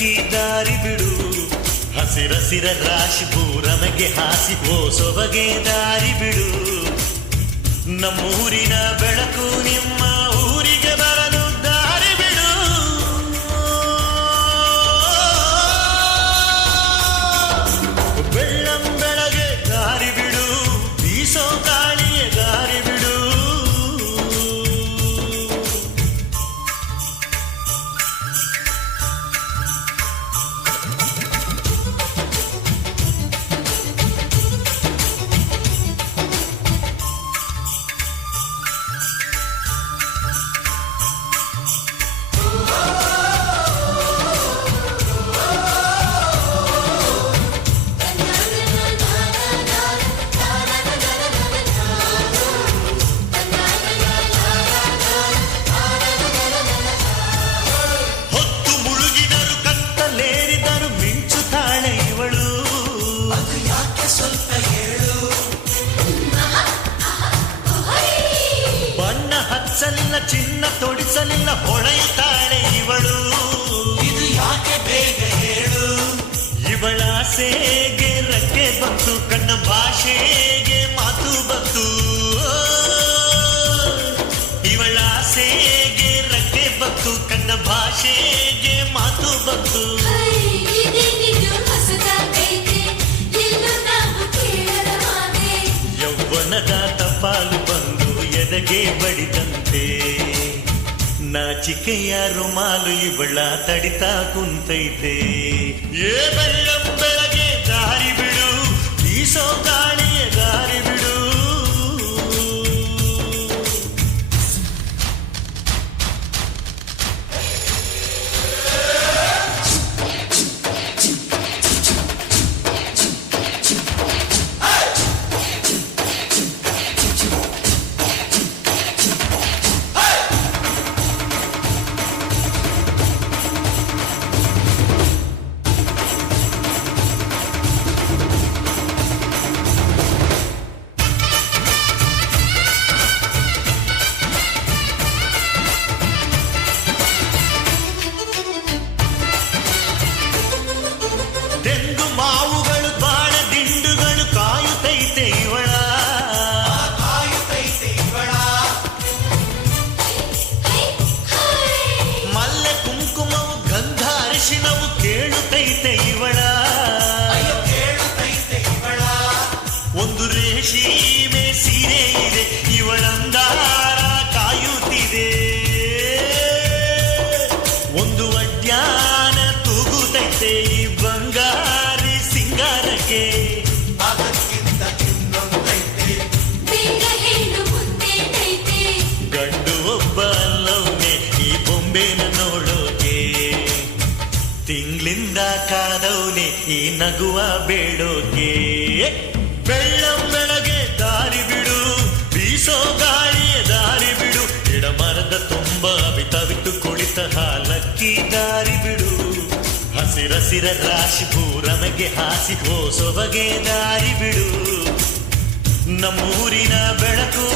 Lucky ದಾರಿ ಬಿಡು. ಹಸಿರಸಿರ ರಾಶಿ ಪೂರಮೆಗೆ ಹಾಸಿ ಸೊಬಗೆ ದಾರಿ ಬಿಡು. ನಮ್ಮೂರಿನ ಬೆಳಕು ನಿಮ್ಮ ಊರಿಗೆ ಬರಲು ದಾರಿ ಬಿಡು. ಬೆಳ್ಳಂ ಬೆಳಗ್ಗೆ ದಾರಿ ಬಿಡು, ಬೀಸೋ ಗಾಳಿಯ ದಾರಿ ಬಿಡು. ಹಚ್ಚಲಿಲ್ಲ ಚಿನ್ನ ತೊಡಿಸಲಿಲ್ಲ ಹೊಳೆಯುತ್ತಾಳೆ ಇವಳು. ಇದು ಯಾಕೆ ಬೇಗ ಹೇಳು. ಇವಳ ಸೇಗೆ ರಕ್ಕೆ ಬಂತು, ಕಣ್ಣ ಭಾಷೆಗೆ ಮಾತು ಬಂತು. ಇವಳ ಸೇಗೆ ರಕ್ಕೆ ಬಂತು, ಕಣ್ಣ ಭಾಷೆಗೆ ಮಾತು ಬಂತು. ಯೌವನದ ತಪಾಲು ಬಂದು ಎದೆಗೆ ಬಡಿದಂತೆ, ನಾಚಿಕೆಯ ರುಮಾಲು ಇವಳ ತಡಿತಾ ಕುಂತೈತೆ. ಏ ಬೆಳ್ಳಂ ಬೆಳಗ್ಗೆ ದಾರಿ ಬಿಡು, ಬೀಸೋ ಗಾಳಿಯ ದಾರಿ ಬಿಡು. ತೆಂಗು ಮಾವುಗಳು ಬಾಳ ದಿಂಡುಗಳು ಕಾಯುತ್ತೈತೆ ಇವಳ. ಮಲ್ಲೆ ಕುಂಕುಮವು ಗಂಧ ಅರಿಶಿನವು ಕೇಳುತ್ತೈತೆ ಇವಳ. ಒಂದು ರೇಷಿಮೆ ಸೀರೆ ಇದೆ ಇವಳಂದಾರ ಕಾಯುತ್ತಿದೆ. ಒಂದು ಅಡ್ಯಾನ ತೂಗುತ್ತೈತೆ ಈ ಬಂಗಾರಿ ಸಿಂಗಾರಕ್ಕೆ. ಅದಕ್ಕಿಂತ ಇನ್ನೊಂದೈತೆ ಗಂಡು ಒಬ್ಬ ಅಲ್ಲವನೇ ಈ ಬೊಂಬೆನ ನೋಡೋಕೆ. ತಿಂಗಳಿಂದ ಕಾದವನೇ ಈ ನಗುವ ಬೇಡೋಕೆ. ಬೆಳ್ಳಂ ಬೆಳಗ್ಗೆ ದಾರಿ ಬಿಡು, ಬೀಸೋ ಗಾಳಿಯ ದಾರಿ ಬಿಡು. ಎಡಮರದ ತುಂಬ ಬಿತವಿತು ಕುಳಿತ ಹಾಲಕ್ಕಿ ದಾರಿ ಬಿಡು. ಹಸಿರಸಿರ ರಾಶಿ ಪೂರಮೆಗೆ ಹಾಸಿ ಸೊಬಗೆ ದಾರಿ ಬಿಡು. ನಮ್ಮೂರಿನ ಬೆಳಕು